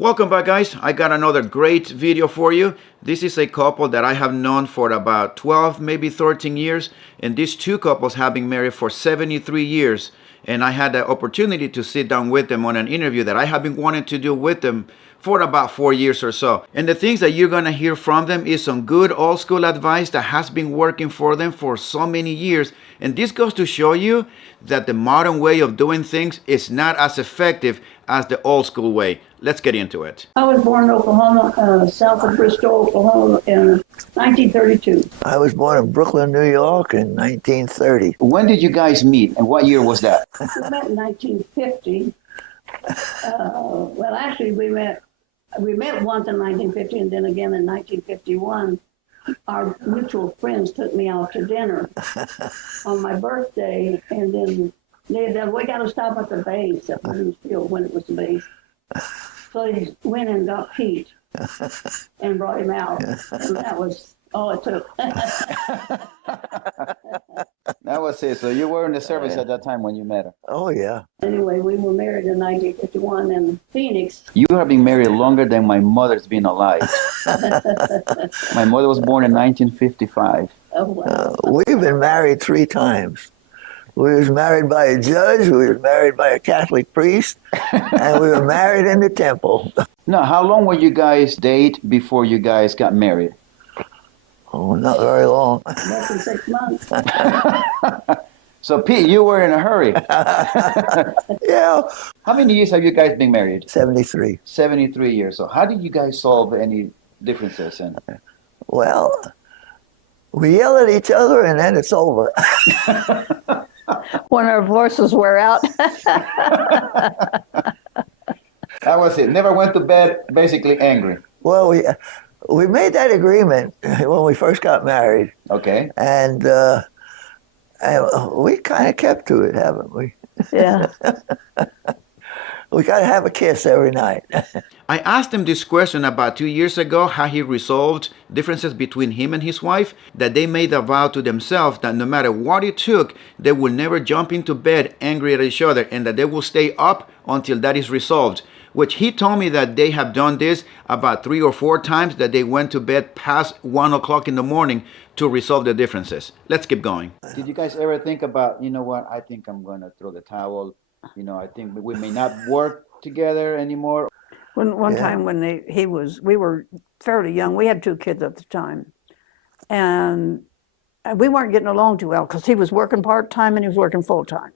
Welcome back, guys. I got another great video for you. This is a couple that I have known for about 12, maybe 13 years. And these two couples have been married for 73 years. And I had the opportunity to sit down with them on an interview that I have been wanting to do with them for about 4 years or so. And the things that you're going to hear from them is some good old school advice that has been working for them for so many years. And this goes to show you that the modern way of doing things is not as effective as the old school way. Let's get into it. I was born in Oklahoma, south of Bristol, Oklahoma, in 1932. I was born in Brooklyn, New York in 1930. When did you guys meet and what year was that? We met in 1950. Well, actually, we met once in 1950 and then again in 1951. Our mutual friends took me out to dinner on my birthday, and then they said, we got to stop at the base at Williamsfield when it was the base. So they went and got Pete and brought him out, and that was all it took. That was it. So you were in the service at that time when you met her. Oh, yeah. Anyway, we were married in 1951 in Phoenix. You have been married longer than my mother's been alive. My mother was born in 1955. Oh, wow. We've been married 3 times. We was married by a judge, we was married by a Catholic priest, and we were married in the temple. Now, how long were you guys date before you guys got married? Oh, not very long. Less than 6 months. So, Pete, you were in a hurry. Yeah. How many years have you guys been married? 73. 73 years. So how did you guys solve any differences? And Well, we yell at each other and then it's over. When our voices wear out. that was it. Never went to bed basically angry. Well, we made that agreement when we first got married, Okay. and we kind of kept to it, haven't we? Yeah. We got to have a kiss every night. I asked him this question about 2 years ago, how he resolved differences between him and his wife, that they made a vow to themselves that no matter what it took, they will never jump into bed angry at each other and that they will stay up until that is resolved. Which he told me that they have done this about 3 or 4 times, that they went to bed past 1 o'clock in the morning to resolve the differences. Let's keep going. Did you guys ever think about, you know what, I think I'm going to throw the towel. You know, I think we may not work together anymore. One time when we were fairly young, we had 2 kids at the time, and we weren't getting along too well because he was working part-time and he was working full-time.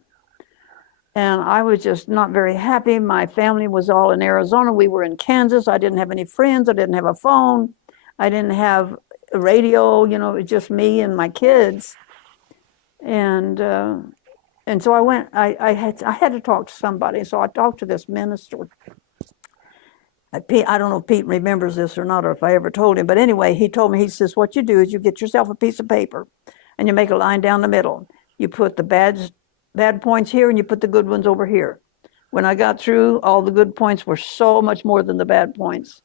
And I was just not very happy. My family was all in Arizona. We were in Kansas. I didn't have any friends. I didn't have a phone. I didn't have a radio. You know, it was just me and my kids. And so I went. I had to talk to somebody. So I talked to this minister. Pete, I don't know if Pete remembers this or not, or if I ever told him. But anyway, he told me. He says, "What you do is you get yourself a piece of paper, and you make a line down the middle. You put the bad points here and you put the good ones over here." When I got through, all the good points were so much more than the bad points.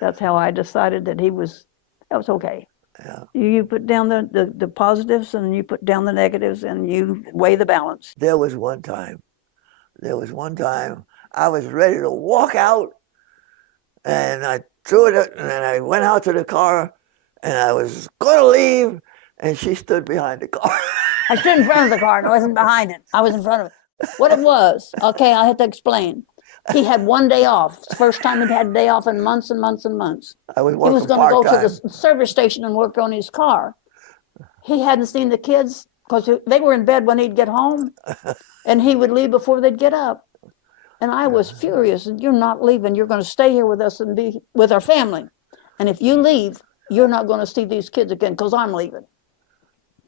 That's how I decided that that was okay. Yeah. You put down the positives and you put down the negatives and you weigh the balance. There was one time I was ready to walk out, and I threw it, and then I went out to the car, and I was going to leave, and she stood behind the car. I stood in front of the car and I wasn't behind it. I was in front of it. What it was, okay, I had to explain. He had 1 day off. It's the first time he'd had a day off in months and months and months. I was He working was going to go to part-time. the service station and work on his car. He hadn't seen the kids because they were in bed when he'd get home, and he would leave before they'd get up. And I was furious. And you're not leaving. You're going to stay here with us and be with our family. And if you leave, you're not going to see these kids again because I'm leaving.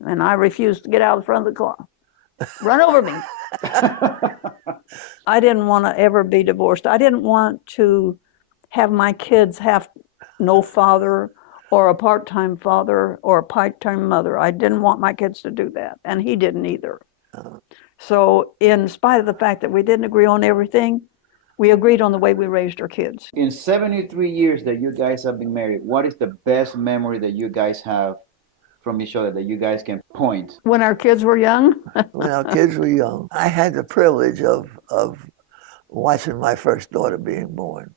And I refused to get out of the front of the car. Run over me. I didn't want to ever be divorced. I didn't want to have my kids have no father or a part-time father or a part-time mother. I didn't want my kids to do that, and he didn't either. So in spite of the fact that we didn't agree on everything, we agreed on the way we raised our kids. In 73 years that you guys have been married, what is the best memory that you guys have from each other that you guys can point? When our kids were young, When our kids were young, I had the privilege of watching my first daughter being born.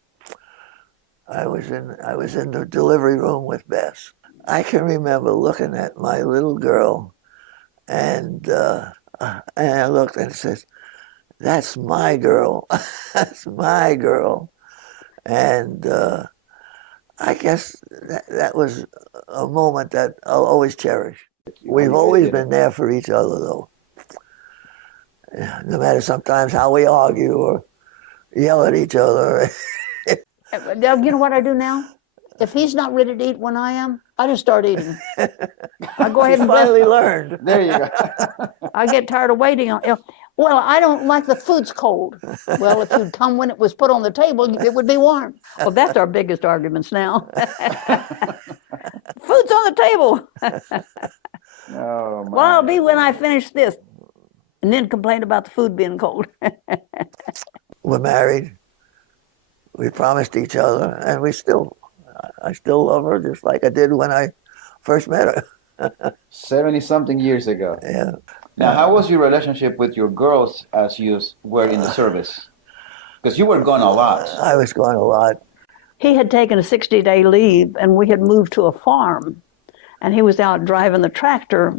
I was in the delivery room with Bess. I can remember looking at my little girl, and I looked and said, "That's my girl. That's my girl." And I guess that was a moment that I'll always cherish. We've always been there for each other, though. No matter sometimes how we argue or yell at each other. Now, you know what I do now? If he's not ready to eat when I am, I just start eating. I go ahead and finally learned. There you go. I get tired of waiting on. Well, I don't like the food's cold. Well, if you'd come when it was put on the table, it would be warm. Well, that's our biggest arguments now. Food's on the table. Oh, my. Well, I'll be when I finish this, and then complain about the food being cold. We're married. We promised each other, and I still love her just like I did when I first met her. 70-something years ago. Yeah. Now, how was your relationship with your girls as you were in the service? Because you were gone a lot. I was gone a lot. He had taken a 60-day leave, and we had moved to a farm, and he was out driving the tractor,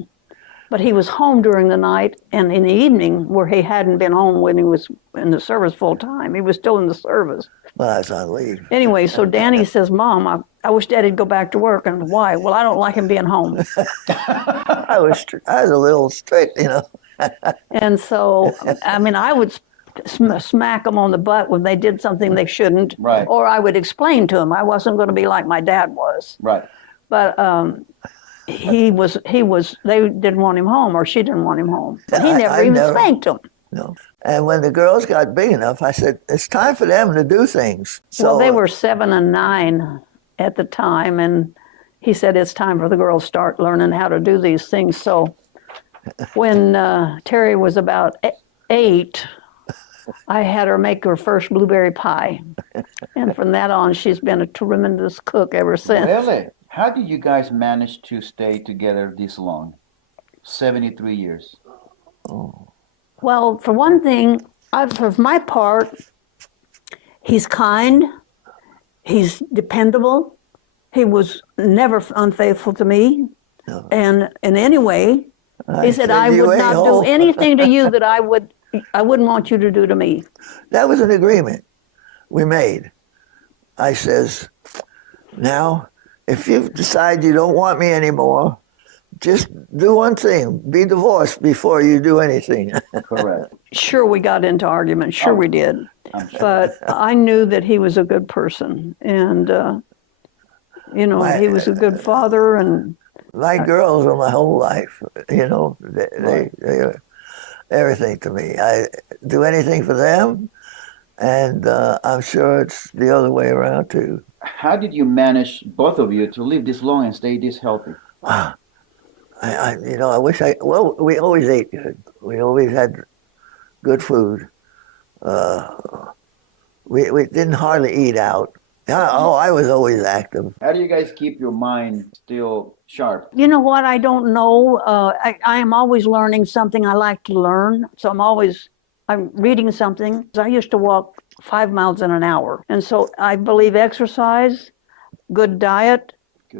but he was home during the night and in the evening, where he hadn't been home when he was in the service full time. He was still in the service. Well, I was on leave. Anyway, so Danny says, "Mom, I wish Daddy'd go back to work." And why? Well, I don't like him being home. I was a little strict, you know. And so, I mean, I would smack them on the butt when they did something they shouldn't. Right. Or I would explain to them. I wasn't going to be like my dad was. Right. But they didn't want him home, or she didn't want him home. But he never even spanked them. No. And when the girls got big enough, I said, it's time for them to do things. So, Well, they were 7 and 9 at the time, and he said it's time for the girls to start learning how to do these things. So when Terry was about 8, I had her make her first blueberry pie. And from that on, she's been a tremendous cook ever since. Really? How did you guys manage to stay together this long? 73 years. Oh. Well, for one thing, for my part, he's kind, he's dependable, he was never unfaithful to me, No. and in any way, he said, "I would not do anything to you that I wouldn't want you to do to me." That was an agreement we made. I says, now, if you decide you don't want me anymore, just do one thing, be divorced before you do anything. Correct. Sure, we got into arguments, sure we did. I'm sure. But I knew that he was a good person, and, he was a good father, and My girls are my whole life, you know, they are everything to me. I do anything for them, and I'm sure it's the other way around too. How did you manage, both of you, to live this long and stay this healthy? I wish we always ate good. We always had good food. We didn't hardly eat out. I was always active. How do you guys keep your mind still sharp? you know what? I don't know. I am always learning something. I like to learn, so I'm reading something. I used to walk 5 miles in an hour, and so I believe exercise, good diet,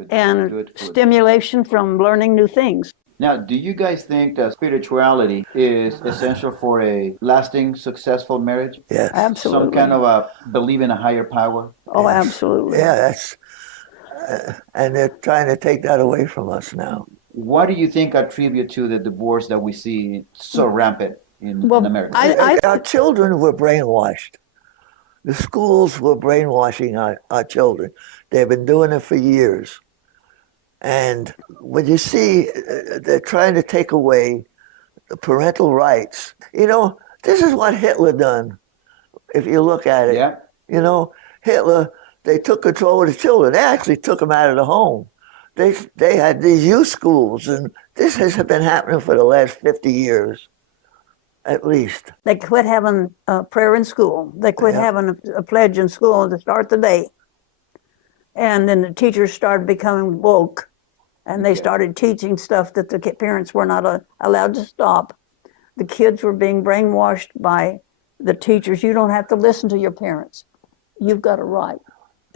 and good food. stimulation from learning new things. Now, do you guys think that spirituality is essential for a lasting, successful marriage? Yes. Absolutely. Some kind of a believe in a higher power? Oh, absolutely. Yeah, that's and they're trying to take that away from us now. What do you think attribute to the divorce that we see so rampant in America? Our children were brainwashed. The schools were brainwashing our children. They've been doing it for years. And when you see they're trying to take away the parental rights, this is what Hitler done, if you look at it. Yeah. Hitler, they took control of the children. They actually took them out of the home. They had these youth schools, and this has been happening for the last 50 years, at least. They quit having prayer in school. They quit having a pledge in school to start the day. And then the teachers started becoming woke, and they started teaching stuff that the parents were not allowed to stop. The kids were being brainwashed by the teachers. You don't have to listen to your parents. You've got a right.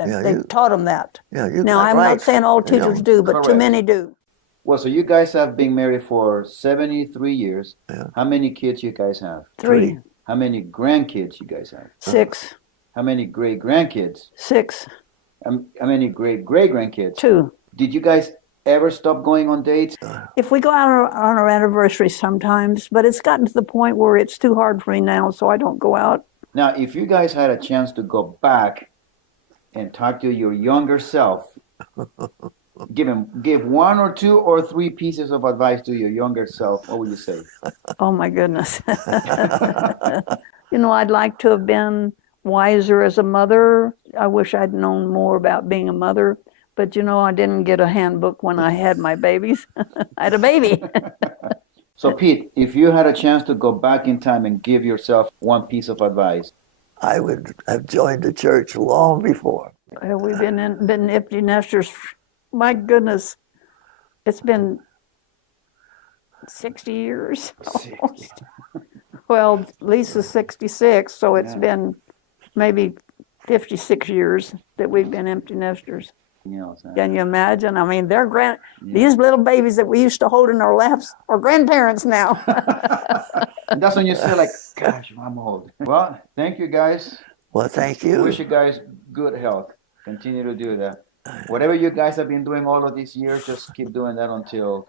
Yeah, They taught them that. Yeah, you Now, got I'm not rights, saying all you teachers know. do, but too Correct. many do. Well, so you guys have been married for 73 years. Yeah. How many kids you guys have? 3, How many grandkids you guys have? 6, How many great grandkids? 6, How many great great grandkids? 2. Did you guys ever stop going on dates? If we go out on our anniversary sometimes, but it's gotten to the point where it's too hard for me now, so I don't go out. Now, if you guys had a chance to go back and talk to your younger self, give 1 or 2 or 3 pieces of advice to your younger self, what would you say? Oh my goodness. I'd like to have been wiser as a mother. I wish I'd known more about being a mother. But I didn't get a handbook when I had my babies. I had a baby. So, Pete, if you had a chance to go back in time and give yourself 1 piece of advice, I would have joined the church long before. We've been empty nesters. My goodness, it's been 60 years. Almost. Well, Lisa's 66, so it's been maybe 56 years that we've been empty nesters. Can you imagine? I mean, these little babies that we used to hold in our laps are grandparents now. And that's when you say, like, gosh, I'm old. Well, thank you guys. Well, thank you. Wish you guys good health. Continue to do that. Whatever you guys have been doing all of these years, just keep doing that until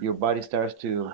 your body starts to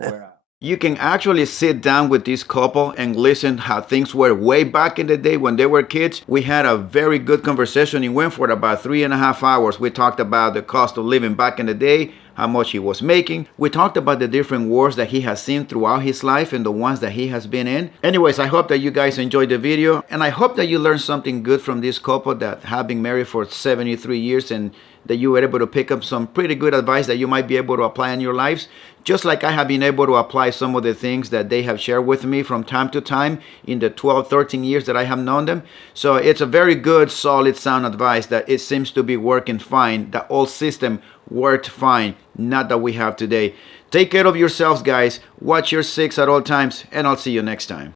wear out. You can actually sit down with this couple and listen how things were way back in the day when they were kids. We had a very good conversation. It went for about 3.5 hours. We talked about the cost of living back in the day, how much he was making. We talked about the different wars that he has seen throughout his life and the ones that he has been in. Anyways, I hope that you guys enjoyed the video, and I hope that you learned something good from this couple that have been married for 73 years and that you were able to pick up some pretty good advice that you might be able to apply in your lives, just like I have been able to apply some of the things that they have shared with me from time to time in the 12, 13 years that I have known them. So it's a very good, solid, sound advice that it seems to be working fine. The old system worked fine, not that we have today. Take care of yourselves, guys. Watch your 6 at all times, and I'll see you next time.